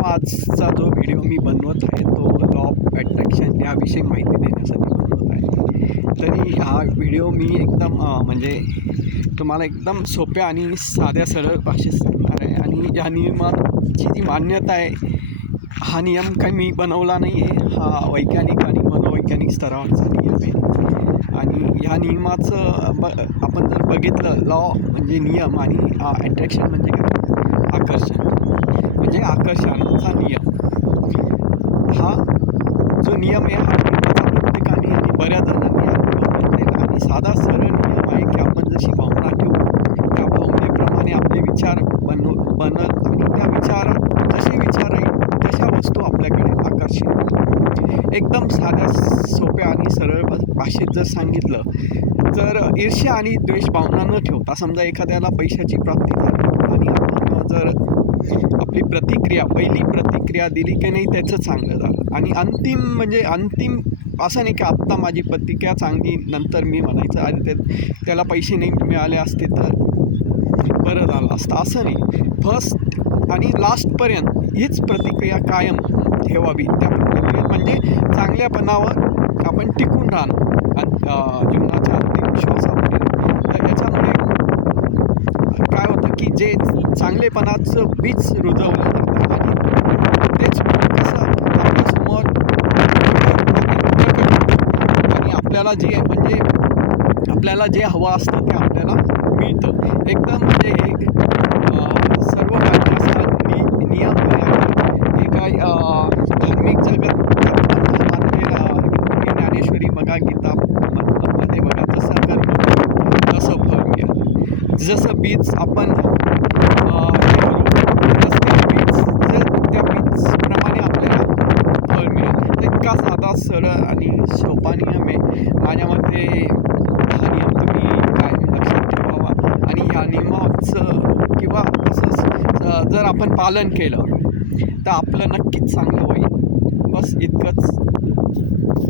मित्रांनो, आजचा जो व्हिडिओ मी बनवत आहे तो लॉ ऑफ अट्रॅक्शन याविषयी माहिती देण्यासाठी बनवत आहे. तरी हा व्हिडिओ मी एकदम म्हणजे तुम्हाला एकदम सोप्या आणि साध्या सरळ भाषेत सांगणार आहे. आणि या नियमाची जी मान्यता आहे, हा नियम काही मी बनवला नाही आहे, हा वैज्ञानिक आणि मनोवैज्ञानिक स्तरावरचा नियम आहे. आणि ह्या नियमाचं आपण जर बघितलं, लॉ म्हणजे नियम आणि अट्रॅक्शन म्हणजे काय, आकर्षण म्हणजे आकर्षणाचा नियम. हा जो नियम आहे हा नियमाचा प्रत्येकाने आणि बऱ्याच जणांनी अनुभव घेतलेला आणि साधा सरळ नियम आहे की आपण जशी भावना ठेवू त्या भावनेप्रमाणे आपले विचार बनत आणि त्या विचारात जसे विचार आहेत तशा वस्तू आपल्याकडे आकर्षित होतात. एकदम साध्या सोप्या आणि सरळ भाषेत जर सांगितलं तर ईर्ष्या आणि द्वेष भावना न ठेवता, समजा एखाद्याला पैशाची प्राप्ती झाली आणि आपण जर आपली पहिली प्रतिक्रिया दिली की नाही त्याचं चांगलं झालं, आणि अंतिम असं नाही की आत्ता माझी प्रतिक्रिया चांगली नंतर मी म्हणायचं अरे त्याला पैसे नाही मिळाले असते तर बरं झालं असतं, असं नाही. फर्स्ट आणि लास्टपर्यंत हीच प्रतिक्रिया कायम ठेवावी. त्या प्रतिक्रियेत म्हणजे चांगल्यापणावर आपण टिकून राहणं जीवनाच्या अंतिम श्वासापर्यंत. तर याच्यामुळे काय होतं की जे चांगलेपणाचं बीज रुजवलं जातं आणि तेच कसं आपल्यासमोर आणि आपल्याला जे म्हणजे आपल्याला जे हवं असतं ते आपल्याला मिळतं. एकदम म्हणजे हे सर्व काही असा नियम आहे. हे काय धार्मिक जगत मानलेला ज्ञानेश्वरी बघा, गीता मध्ये बघा, जसं कर्म तसं फळ मिळेल. जसं बीज आपण त्या बीजप्रमाणे आपल्याला फळ मिळेल. इतका साधा सरळ आणि सोपा नियम आहे. माझ्या मते हा नियम तुम्ही कायम लक्षात ठेवावा आणि ह्या नियमाचं किंवा असंच जर आपण पालन केलं तर आपलं नक्कीच चांगलं होईल. बस इतकंच.